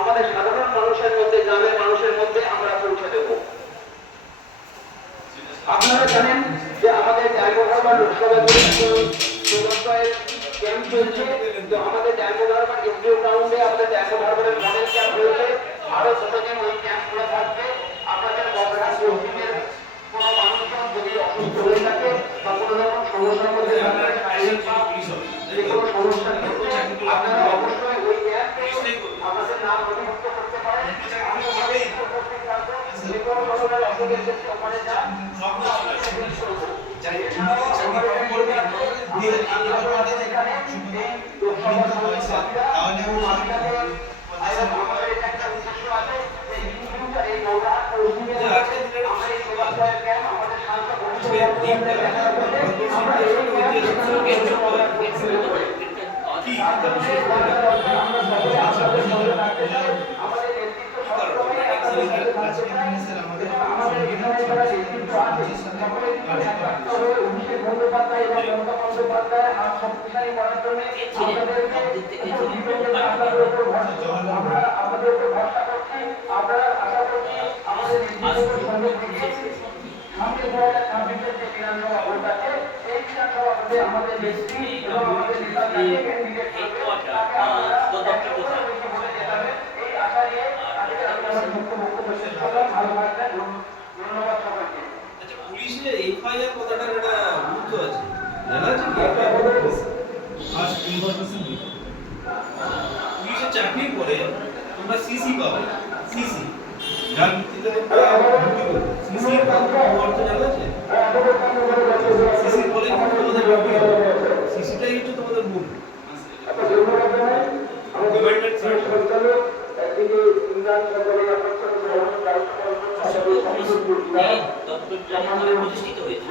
আমাদের সাধারণ মানুষের মধ্যে, গ্রামের মানুষের মধ্যে আমরা পৌঁছে দেব। আপনারা জানেন যে আমাদের ডায়মন্ড লোকসভা ক্যাম্প চলছে, তো আমাদের ডায়মন্ড হারবার এসডিও গ্রাউন্ডে আমাদের ডায়মন্ড হারবারের মডেল ক্যাম্প হয়েছে। আরো যতদিন ওই ক্যাম্পগুলো থাকবে, আপনাদের বগুড়া পশ্চিমের কোনো মানুষজন যদি অসুস্থ হয়ে থাকে বা কোনো রকম সমস্যার মধ্যে যে কোনো সমস্যার ক্ষেত্রে আপনারা অবশ্যই ওই ক্যাম্পে আমাদের নাম নথিভুক্ত করতে পারেন। আমি ওখানে উপস্থিত থাকবো, যে কোনো ধরনের অসুখের ক্ষেত্রে ওখানে যান, আমাদের দেশটি এবং আমাদের নেতাকে ক্যান্ডিডেট করবে, তাকে আপনারা এই আশা নিয়ে আজকে আমি আমার বক্তব্য শেষ করলাম। ভালো থাকবেন, ধন্যবাদ সবাইকে। আচ্ছা, পুলিশে এফআইআর কথাটার একটা গুরুত্ব আছে, জানা আছে কি? ফার্স্ট ইনফরমেশন দিতে পুলিশের চাকরির পরে তোমরা সিসি পাবে, সিসি যার ভিত্তিতে সিসি অর্থ জানা আছে? সিসি বলে কিন্তু তোমাদের ডিউটি হবে, সিসিটাই হচ্ছে তোমাদের মূল গভর্নমেন্ট সার্ভিস। প্রতিষ্ঠিত হয়েছে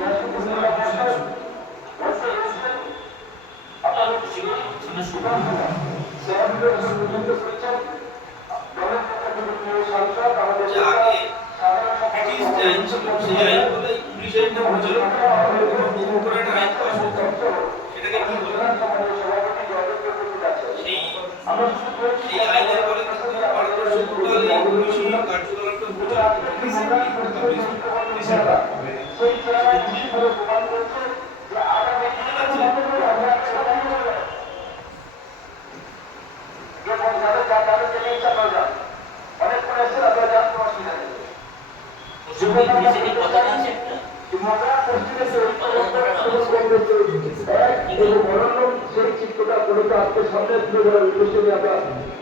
সেই চিত্রটা পরিচয় আজকে সামনে তুলে ধরার উদ্দেশ্যে আমরা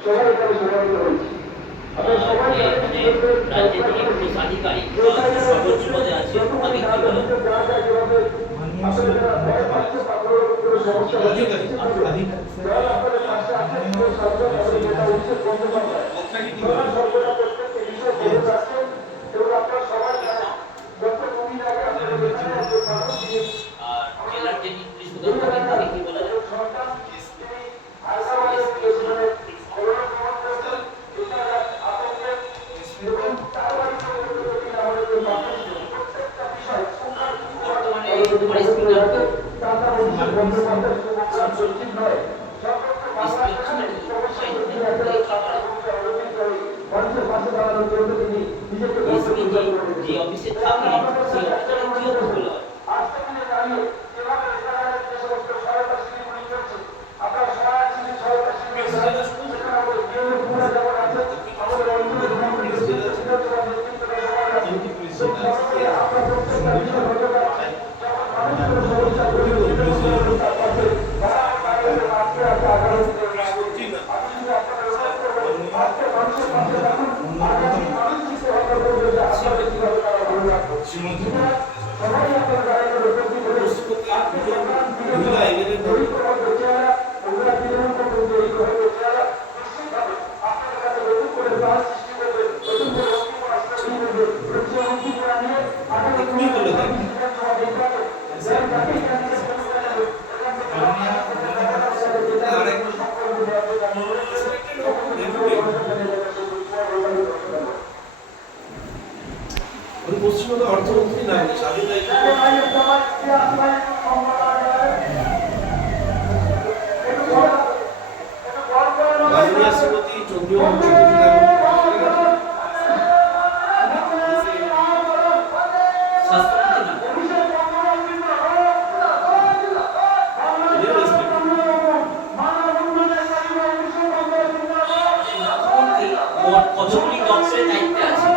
সবাই এখানে সমাবেত হয়েছি। আমরা সবাই যে অফিসে থাকে সেই অফিসে কি বলা হয়? সত্যি না শ্রীমন্তী মহিলা এগেলে এক্ষুনি বলে দেন পশ্চিমবঙ্গ অর্থমন্ত্রী না স্বাধীন দায়িত্ব মাননীয় শ্রীমতী চন্দ্রীয় কতগুলি দপ্তরের দায়িত্বে আছে